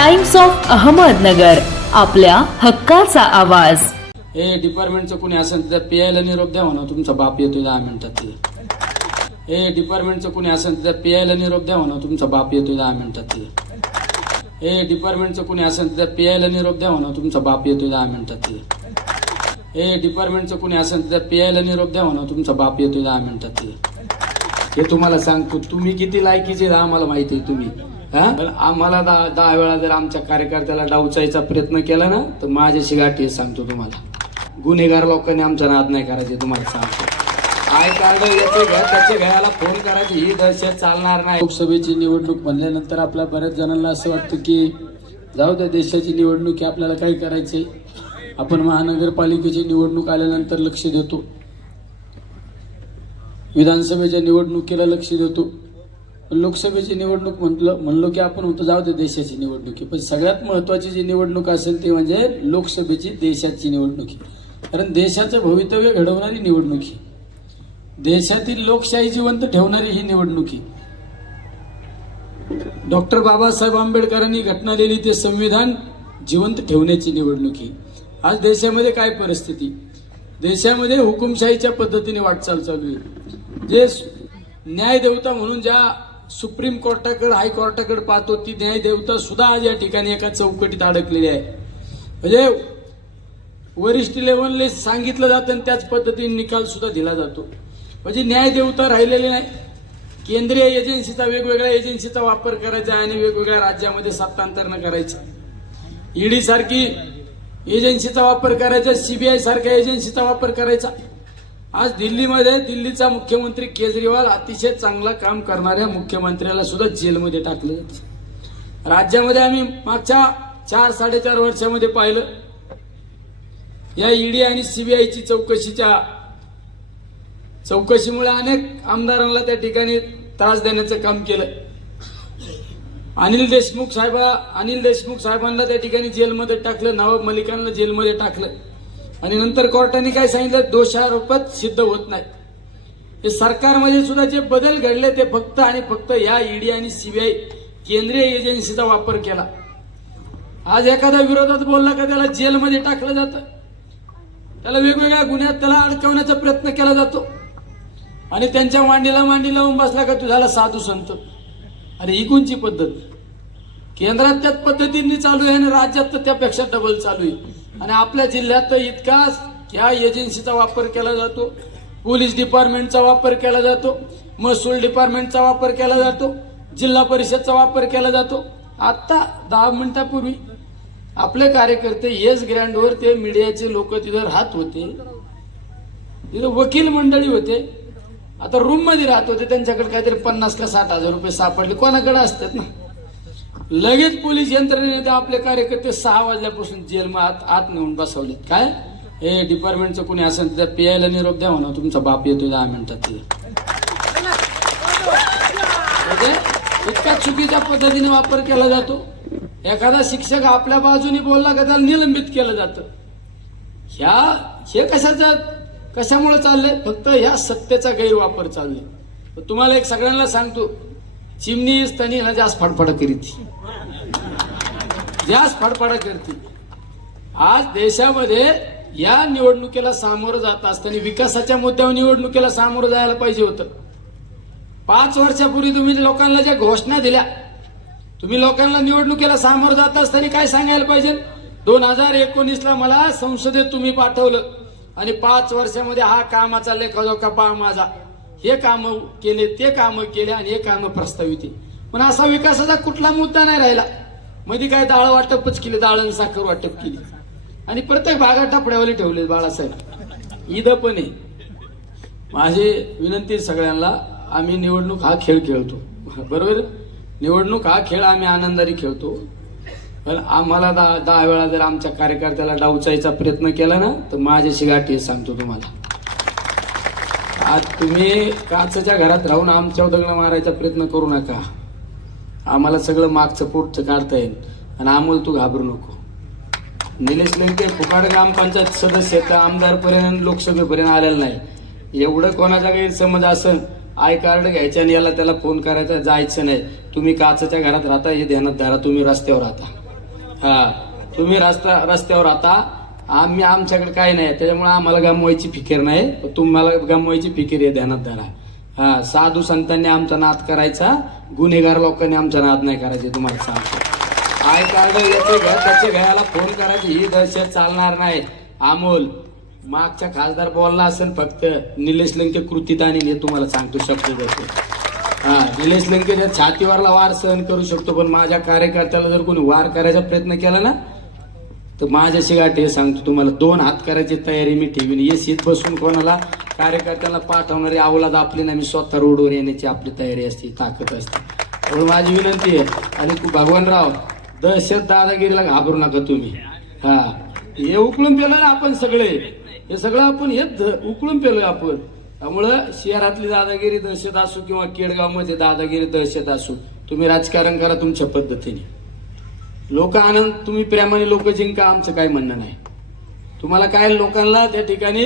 Times of Ahmednagar आपल्या हक्काचा आवाज हे डिपार्टमेंटचं कोणी असेल तर पियायला निरोप द्या म्हणा तुमचा बाप येतो दहा मिनिटात तिथं. हे डिपार्टमेंटचं कोणी असेल तर पियायला निरोप द्या म्हणा तुमचा बाप येतो दहा मिनिटात तिथं. हे डिपार्टमेंटचं कोणी असेल तर पियायला निरोप द्या म्हणा तुमचा बाप येतो दहा मिनिटात तिथं. हे डिपार्टमेंटचं कोणी असेल तर पियायला निरोप द्या म्हणा तुमचा बाप येतो दहा मिनिटात तिथं. हे तुम्हाला सांगतो तुम्ही किती लायकीचे आम्हाला माहिती आहे तुम्ही पण आम्हाला दहा दहा वेळा जर आमच्या कार्यकर्त्याला डावचायचा प्रयत्न केला ना तर माझ्याशी गाठी सांगतो तुम्हाला. गुन्हेगार लोकांनी आमचा नाद नाही करायचे तुम्हाला सांगतो. आय कार्ड याचे घ्या त्याचे घ्यायला फोन करायची ही दहशत चालणार नाही. लोकसभेची निवडणूक म्हणल्यानंतर आपल्या बऱ्याच जणांना असं वाटतं की जाऊ द्या देशाची निवडणूक ही आपल्याला काय करायचंय आपण महानगरपालिकेची निवडणूक आल्यानंतर लक्ष देतो. विधानसभेच्या निवडणुकीला लक्ष देतो. लोकसभेची निवडणूक म्हटलं म्हणलो की आपण होतो जाऊ दे देशाची निवडणूक आहे. पण सगळ्यात महत्वाची जी निवडणूक असेल ती म्हणजे लोकसभेची देशाची निवडणूक कारण देशाचं भवितव्य घडवणारी निवडणूक देशातील लोकशाही जिवंत ठेवणारी ही निवडणूक डॉक्टर बाबासाहेब आंबेडकरांनी घटना दिली ते संविधान जिवंत ठेवण्याची निवडणूक आज देशामध्ये काय परिस्थिती? देशामध्ये हुकुमशाहीच्या पद्धतीने वाटचाल चालू आहे. जे न्यायदेवता म्हणून ज्या सुप्रीम कोर्टाकडे हायकोर्टाकडे पाहतो ती न्यायदेवता सुद्धा आज या ठिकाणी एका चौकटीत अडकलेली आहे. म्हणजे वरिष्ठ लेवलने सांगितलं जातं आणि त्याच पद्धतीने निकाल सुद्धा दिला जातो. म्हणजे न्यायदेवता राहिलेली नाही. केंद्रीय एजन्सीचा वेगवेगळ्या एजन्सीचा वापर करायचा आणि वेगवेगळ्या राज्यामध्ये सत्तांतरण करायचं. ईडी सारखी एजन्सीचा वापर करायचा सीबीआय सारख्या एजन्सीचा वापर करायचा. आज दिल्लीमध्ये दिल्लीचा मुख्यमंत्री केजरीवाल अतिशय चांगलं काम करणाऱ्या मुख्यमंत्र्याला सुद्धा जेलमध्ये टाकलं राज्यामध्ये आम्ही मागच्या चार साडेचार वर्षामध्ये पाहिलं. या ईडी आणि सीबीआयची चौकशीच्या चौकशीमुळे अनेक आमदारांना त्या ठिकाणी त्रास देण्याचं काम केलं. अनिल देशमुख साहेबा अनिल देशमुख साहेबांना त्या ठिकाणी जेलमध्ये टाकलं नवाब मलिकांना जेलमध्ये टाकलं. आणि नंतर कोर्टाने काय सांगितलं? दोषारोपच सिद्ध होत नाही. हे सरकारमध्ये सुद्धा जे बदल घडले ते फक्त आणि फक्त या ईडी आणि सीबीआय केंद्रीय एजन्सीचा वापर केला. आज एखाद्या विरोधात बोलला का त्याला जेलमध्ये टाकलं जातं? त्याला वेगवेगळ्या गुन्ह्यात त्याला अडकवण्याचा प्रयत्न केला जातो. आणि त्यांच्या मांडीला मांडी लावून बसला का तुझ्याला साधू संत? अरे ही कोणची पद्धत? केंद्रात त्याच पद्धतींनी चालू आहे आणि राज्यात तर त्यापेक्षा डबल चालू आहे. आणि आपल्या जिल्ह्यात तर इतकाच ह्या एजन्सीचा वापर केला जातो. पोलीस डिपार्टमेंटचा वापर केला जातो. महसूल डिपार्टमेंटचा वापर केला जातो. जिल्हा परिषदचा वापर केला जातो. आत्ता दहा मिनिटापूर्वी आपले कार्यकर्ते येस ग्रँडवर ते मीडियाचे लोक तिथं राहत होते. तिथं वकील मंडळी होते. आता रूममध्ये राहत होते. त्यांच्याकडे काहीतरी पन्नास का साठ हजार रुपये सापडले. कोणाकडे असतात ना? लगेच पोलीस यंत्रणेने ते आपले कार्यकर्ते सहा वाजल्यापासून जेल आत आत नेऊन बसवलेत. काय? हे डिपार्टमेंटचं कोणी असेल तर पियायला निरोप द्या म्हणा. तुमचा बाप येतो दहा मिनिटात म्हणजे इतका चुकीच्या पद्धतीने वापर केला जातो. एखादा शिक्षक आपल्या बाजूने बोलला का त्याला निलंबित केलं जातं. ह्या हे कशाचं कशामुळे चाललंय? फक्त ह्या सत्तेचा गैरवापर चाललाय. तुम्हाला एक सगळ्यांना सांगतो. चिमणी स्तनी ना जास्त फडफड करीत. जास्त फडफडा करते आज देशामध्ये या निवडणुकीला सामोरं जात असताना विकासाच्या मुद्द्यावर निवडणुकीला सामोरं जायला पाहिजे होतं. पाच वर्षापूर्वी तुम्ही लोकांना ज्या घोषणा दिल्या तुम्ही लोकांना निवडणुकीला सामोरं जात असताना काय सांगायला पाहिजे? दोन हजार एकोणीसला मला संसदेत तुम्ही पाठवलं आणि पाच वर्षामध्ये हा कामाचा लेखाजोखा पहा माझा. हे काम केले ते काम केले आणि हे काम प्रस्तावित आहे. पण असा विकासाचा कुठला मुद्दा नाही राहिला. मध्ये काय डाळ वाटपच केली डाळ आणि साखर वाटप केली. आणि प्रत्येक भागात टापड्यावाले ठेवले बाळासाहेब. ईद पण आहे. माझी विनंती सगळ्यांना आम्ही निवडणूक हा खेळ खेळतो. बरोबर? निवडणूक हा खेळ आम्ही आनंदाने खेळतो. पण आम्हाला दहा दहा वेळा जर आमच्या कार्यकर्त्याला डावचायचा प्रयत्न केला ना तर माझ्याशी गाठी सांगतो तुम्हाला. आज तुम्ही काचच्या घरात राहून आमच्यावर दगड मारायचा प्रयत्न करू नका. आम्हाला सगळं मागचं पुढचं काढता येईल. आणि अमोल तू घाबरू नको. निलेश लंके फुकाड ग्रामपंचायत सदस्य तर आमदारपर्यंत लोकसभेपर्यंत आलेला नाही. एवढं कोणाचा गैरसमज असं आय कार्ड घ्यायचं आणि याला त्याला फोन करायचा जायचं नाही. तुम्ही काचच्या घरात राहता हे ध्यानात धरा तुम्ही रस्त्यावर राहता. हा तुम्ही रस्ता रस्त्यावर राहता. आम्ही आमच्याकडे काय नाही त्याच्यामुळे आम्हाला गमवायची फिकीर नाही. तुम्हाला गमवायची फिकीर हे ध्यानात धरा. हा साधू संतांनी आमचा नाद करायचा. गुन्हेगार लोकांनी आमचा नाद नाही करायचे तुम्हाला सांगतो. आय कार्ड येते घ्या त्याच्या घ्यायला फोन करायची ही दहशत चालणार नाही. अमोल मागच्या खासदार बोलला असेल फक्त निलेश लंके कृतीत आणि हे तुम्हाला सांगतो शब्द देतो. हा निलेश लंकेच्या छातीवरला वार सहन करू शकतो पण माझ्या कार्यकर्त्याला जर कोणी वार करायचा प्रयत्न केला ना तर माझ्याशी गाठ हे सांगतो तुम्हाला. दोन हात करायची तयारी मी ठेवीन. ये सीट बसून कोणाला कार्यकर्त्याला पाठवणारी अवलाद आपली ना मी स्वतः रोडवर येण्याची आपली तयारी असते ताकद असते. म्हणून माझी विनंती आहे. आणि तू भगवानराव दहशत दादागिरीला घाबरू नका तुम्ही. हा. हे उकळून पेलो ना आपण सगळे. हे सगळं आपण हेच उकळून पेलोय आपण. त्यामुळं शहरातली दादागिरी दहशत असू किंवा केडगावमध्ये दादागिरी दहशत असू तुम्ही राजकारण करा तुमच्या पद्धतीने. लोक आनंद तुम्ही प्रेमाने लोक जिंका आमचं काय म्हणणं नाही. तुम्हाला काय लोकांना त्या ठिकाणी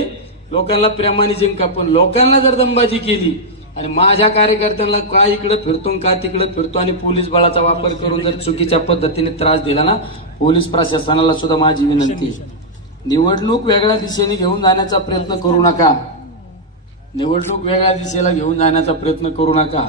लोकांना प्रेमाने जिंका पण लोकांना जर दंबाजी केली आणि माझ्या कार्यकर्त्यांना का इकडे फिरतो का तिकडे फिरतो आणि पोलीस बळाचा वापर करून जर चुकीच्या पद्धतीने त्रास दिला ना पोलीस प्रशासनाला सुद्धा माझी विनंती निवडणूक वेगळ्या दिशेने घेऊन जाण्याचा प्रयत्न करू नका. निवडणूक वेगळ्या दिशेला घेऊन जाण्याचा प्रयत्न करू नका.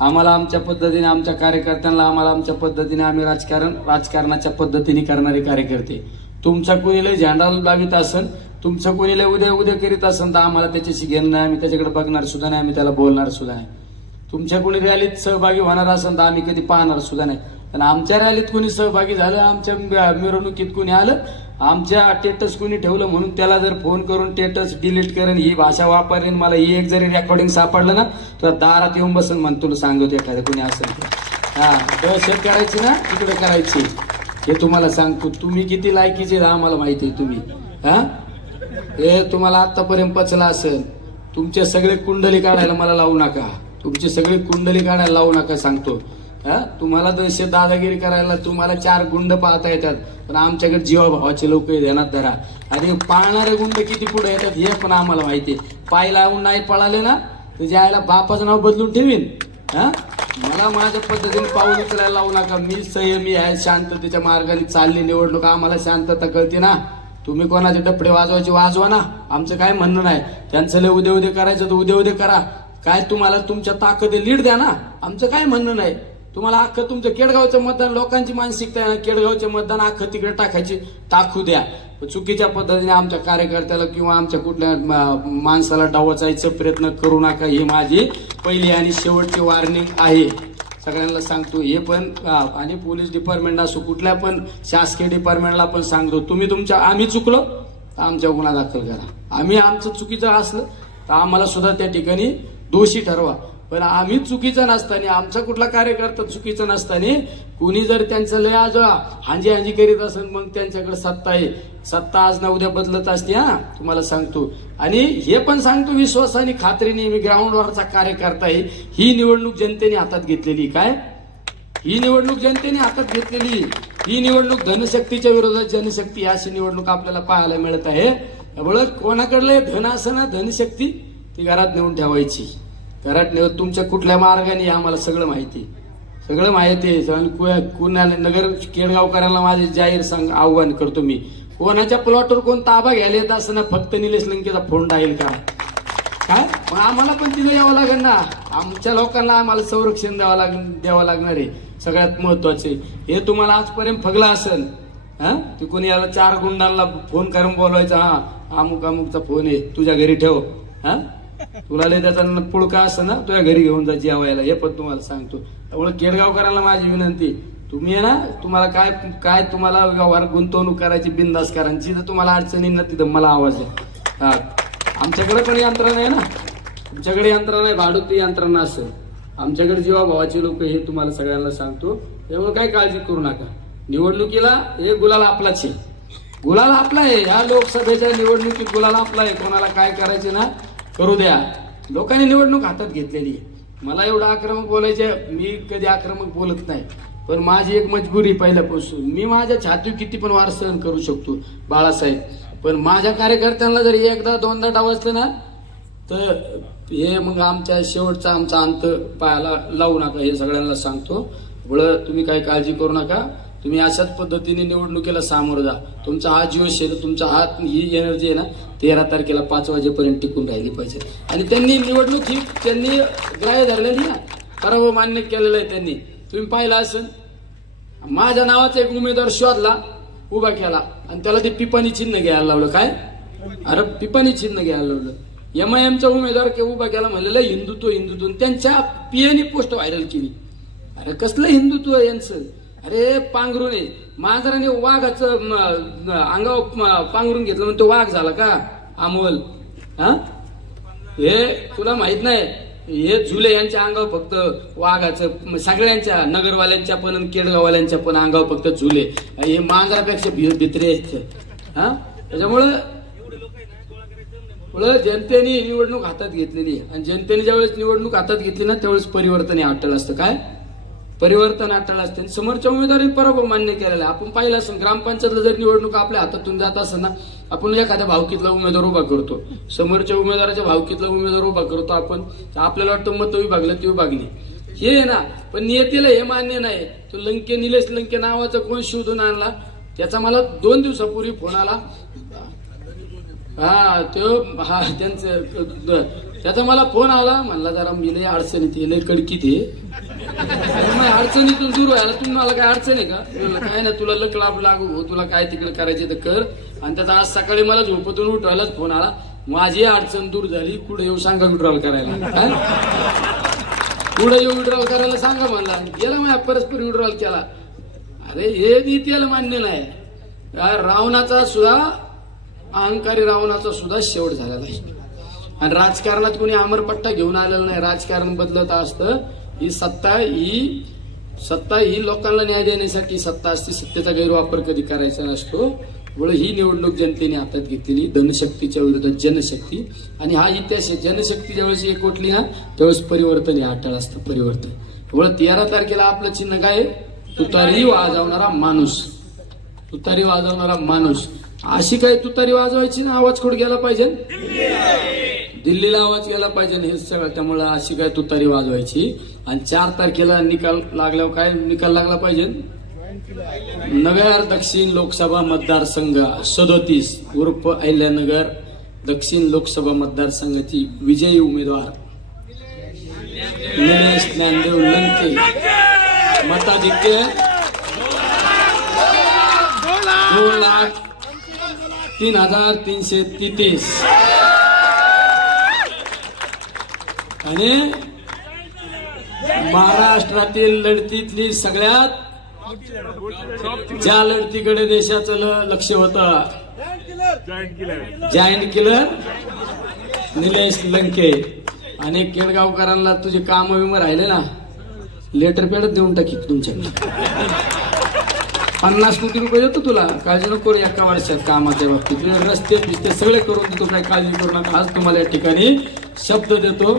आम्हाला आमच्या पद्धतीने आमच्या कार्यकर्त्यांना आम्हाला आमच्या पद्धतीने आम्ही राजकारण राजकारणाच्या पद्धतीने करणारे कार्यकर्ते. तुमचा कोणी झेंडा लावित असेल तुमचं कोणी लय उद्या उद्या करीत असन तर आम्हाला त्याच्याशी घेणं नाही आम्ही त्याच्याकडे बघणार सुद्धा नाही आम्ही त्याला बोलणार सुद्धा नाही. तुमच्या कोणी रॅलीत सहभागी होणार असेल तर आम्ही कधी पाहणार सुद्धा नाही. पण आमच्या रॅलीत कोणी सहभागी झालं आमच्या मिरवणुकीत कोणी आलं आमच्या टेटस कोणी ठेवलं म्हणून त्याला जर फोन करून टेटस डिलीट करेन ही भाषा वापरेन मला ही एक जरी रेकॉर्डिंग सापडलं ना तर दारात येऊन बसन म्हण तुला सांगतो एखादं कोणी असेल हां हा दहशत करायची ना तिकडे करायची. हे तुम्हाला सांगतो तुम्ही किती लायकीचे आम्हाला माहिती आहे तुम्ही. हा? हे तुम्हाला आतापर्यंत पचला असेल तुमचे सगळे कुंडली काढायला मला लावू नका. तुमची सगळी कुंडली काढायला लावू नका सांगतो. हा? तुम्हाला दहशत दादागिरी करायला तुम्हाला चार गुंड पाहता येतात पण आमच्याकडे जीवाभावाचे लोक ध्यानात धरा. आणि पाळणारे गुंड किती पुढे येतात हे पण आम्हाला माहिती आहे. पाय लावून नाही पळाले ना तुझ्या आईला बापाचं नाव बदलून ठेवीन. हा? मला माझ्या पद्धतीने पाऊल उचलायला लावू नका. मी संयमी आहे शांततेच्या मार्गाने चालली निवडणूक आम्हाला शांतता कळते ना. तुम्ही कोणाचे डपडे वाजवायचे वाजवा ना. आमचं काय म्हणणं नाही. त्यांचं लय उद्या उद्या करायचं तर उद्या उद्या करा. काय तुम्हाला तुमच्या ताकदी लीड द्या ना. आमचं काय म्हणणं नाही. तुम्हाला अख्खं तुमचं केडगावचं मतदान लोकांची मानसिकता आहे ना. केडगावचे मतदान अख्खं तिकडे टाकायची टाकू द्या. चुकीच्या पद्धतीने आमच्या कार्यकर्त्याला किंवा आमच्या कुठल्या माणसाला डावचायचा प्रयत्न करू नका. ही माझी पहिली आणि शेवटची वॉर्निंग आहे. सगळ्यांना सांगतो हे पण आणि पोलीस डिपार्टमेंट असो कुठल्या पण शासकीय डिपार्टमेंटला पण सांगतो तुम्ही तुमच्या आम्ही चुकलो तर आमच्या गुन्हा दाखल करा. आम्ही आमचं चुकीचं असलं तर आम्हाला सुद्धा त्या ठिकाणी दोषी ठरवा. पण आम्ही चुकीचं नसताना आमचा कुठला कार्यकर्ता चुकीचं नसताना कुणी जर त्यांचं लय आज हांजी हांजी करीत असेल मग त्यांच्याकडे सत्ता आहे. सत्ता आज ना उद्या बदलत असते हा तुम्हाला सांगतो. आणि हे पण सांगतो विश्वासाने खात्रीने मी ग्राउंडवरचा कार्यकर्ता आहे. ही निवडणूक जनतेने हातात घेतलेली काय? ही निवडणूक जनतेने हातात घेतलेली. ही निवडणूक धनशक्तीच्या विरोधात जनशक्ती अशी निवडणूक आपल्याला पाहायला मिळत आहे. त्यामुळं कोणाकडलं धन असं ना धनशक्ती ती घरात नेऊन ठेवायची. घराटणीवर तुमच्या कुठल्या मार्गाने आम्हाला सगळं माहिती सगळं माहिती आहे. आणि कु- कुणाला नगर केडगावकरांना माझे जाहीर सांग आव्हान करतो मी. कोणाच्या प्लॉटवर कोण ताबा घ्यायला येत असं ना फक्त निलेश लंकेचा फोन राहील का? काय मग आम्हाला पण तिथे यावं लागेल ना. आमच्या लोकांना आम्हाला संरक्षण द्यावं लाग द्यावं लागणार आहे. सगळ्यात महत्त्वाचे हे तुम्हाला आजपर्यंत फगला असेल. हा? ते कोणी याला चार गुंडांना फोन करून बोलवायचा? हा अमुक अमुकचा फोन आहे. तुझ्या घरी ठेव. हा? तुला लय त्याचा पुळका असं ना तुझ्या घरी घेऊन जा जेवायला. हे पण तुम्हाला सांगतो. त्यामुळे केडगावकरांना माझी विनंती तुम्ही आहे ना तुम्हाला काय काय तुम्हाला व्यवहार गुंतवणूक करायची बिंदास करायची जिथं तुम्हाला अडचणी ना तिथं. मला आवाज आहे हा. आमच्याकडे पण यंत्रणा आहे ना. तुमच्याकडे यंत्रणा आहे भाडूती यंत्रणा असेल आमच्याकडे जेव्हा भावाचे लोक हे तुम्हाला सगळ्यांना सांगतो. त्यामुळे काय काळजी करू नका. निवडणुकीला हे गुलाल आपलाच आहे. गुलाल आपला आहे. या लोकसभेच्या निवडणुकीत गुलाल आपला आहे. कोणाला काय करायचे ना करू द्या. लोकांनी निवडणूक हातात घेतलेली आहे. मला एवढं आक्रमक बोलायचं मी कधी आक्रमक बोलत नाही. पण माझी एक मजबुरी पहिल्यापासून मी माझ्या छाती किती पण वार सहन करू शकतो बाळासाहेब. पण माझ्या कार्यकर्त्यांना जर एकदा दोनदा डावसलं ना तर हे मग आमच्या शेवटचा आमचा अंत पायाला लावू नका हे सगळ्यांना सांगतो. बळ तुम्ही काही काळजी करू नका. तुम्ही अशाच पद्धतीने निवडणुकीला सामोरं जा. तुमचा हा जोश आहे तुमचा हा ही एनर्जी आहे ना तेरा तारखेला पाच वाजेपर्यंत टिकून राहिली पाहिजे. आणि त्यांनी निवडणूक ही त्यांनी ग्राह्य धरलेली ना पराभव मान्य केलेला आहे त्यांनी. तुम्ही पाहिला असेल माझ्या नावाचा एक उमेदवार शोधला उभा केला आणि त्याला ते पिपाणी चिन्ह घ्यायला लावलं. काय? अरे पिपाणी चिन्ह घ्यायला लावलं. एम आय एमचा उमेदवार के उभा केला म्हणलेला हिंदुत्व हिंदुत्व. त्यांच्या पीएने पोस्ट व्हायरल केली. अरे कसलं हिंदुत्व आहे यांचं? अरे पांघरून मांजराने वाघाचं अंगावर पांघरून घेतलं म्हणून तो वाघ झाला का? अमोल. हा? हे तुला माहीत नाही. हे झुले यांच्या अंगावर फक्त वाघाचं सगळ्यांच्या नगरवाल्यांच्या पण आणि केडगाववाल्यांच्या पण अंगावर फक्त झुले. हे मांजरापेक्षा भी- भित्रे आहेत. हा? त्याच्यामुळं मुळे जनतेने निवडणूक हातात घेतलेली आणि जनतेने ज्यावेळेस निवडणूक हातात घेतली ना त्यावेळेस परिवर्तन हे अटल असतं. काय? परिवर्तन अटल असते. आणि समोरच्या उमेदवारांनी पराभव मान्य केलेला आहे. आपण पाहिलं असेल ग्रामपंचायतला जर निवडणूक आपल्या हातातून जात असेल ना आपण एखाद्या भावकीतला उमेदवार उभा करतो. समोरच्या उमेदवाराच्या भावकीतला उमेदवार उभा करतो आपण. आपल्याला वाटतं मत विभागलं ती विभागली. हे आहे ना पण नियतीला हे मान्य नाही. तो लंके निलेश लंके नावाचा कोण शोधून आणला? त्याचा मला दोन दिवसापूर्वी फोन आला. हा तो हा त्यांचं त्याचा मला फोन आला म्हणला जरा मी लय अडचणीत लय कडकीत आहे. अडचणीतून दूर व्हायला तुम्ही मला काय अडचण आहे का? म्हणलं, काय ना तुला लक लाभ लागू हो तुला काय तिकडे करायचे तर कर. आणि त्याचा आज सकाळी मला झोपतून उठवायलाच फोन आला माझी अडचण दूर झाली कुठे येऊ सांगा विड्रॉल करायला. काय? पुढे येऊ विड्रॉल करायला सांगा म्हणला. गेला माझ्या परस्पर विड्रॉल केला. अरे हे नीतीला मान्य नाही. रावणाचा सुद्धा अहंकारी रावणाचा सुद्धा शेवट झालेला आहे आणि राजकारणात कोणी अमरपट्टा घेऊन आलेला नाही. राजकारण बदलत असतं. ही सत्ता ही सत्ता ही लोकांना न्याय देण्यासाठी सत्ता असते. सत्तेचा गैरवापर कधी करायचा नसतो. मुळे ही निवडणूक जनतेने हातात घेतलेली धनशक्तीच्या विरोधात जनशक्ती. आणि हा इतिहास आहे. जनशक्ती ज्यावेळेस एकवटली ना त्यावेळेस परिवर्तन हे अटळ असतं. परिवर्तन. मुळे तेरा तारखेला आपलं चिन्ह काय तुतारी वाजवणारा माणूस. तुतारी वाजवणारा माणूस. अशी काही तुतारी वाजवायची ना? आवाज खोड गेला पाहिजे. दिल्लीला आवाज यायला पाहिजे हे सगळं. त्यामुळे अशी काय तुतारी वाजवायची. आणि चार तारखेला निकाल लागल्यावर काय? निकाल लागला पाहिजे? नगर दक्षिण लोकसभा मतदारसंघ सदोतीस उर्फ अहिल्यानगर दक्षिण लोकसभा मतदारसंघाची विजयी उमेदवार. निलेश ज्ञानदेव लंके. मताधिक्य दोन लाख तीन हजार तीनशे तेहतीस. आणि महाराष्ट्रातील लढतीतली सगळ्यात ज्या लढतीकडे देशाचं लक्ष होतं जायंट किलर निलेश लंके. आणि केळगावकरांना तुझे काम विम राहिले ना लेटर पॅड देऊन टाकी तुमच्याकडे पन्नास कोटी रुपये देतो तुला. काळजी नको करू एका वर्षात कामाच्या बाबतीत. रस्ते बिस्ते सगळे करून देतो काही काळजी करू नका. आज तुम्हाला या ठिकाणी शब्द देतो.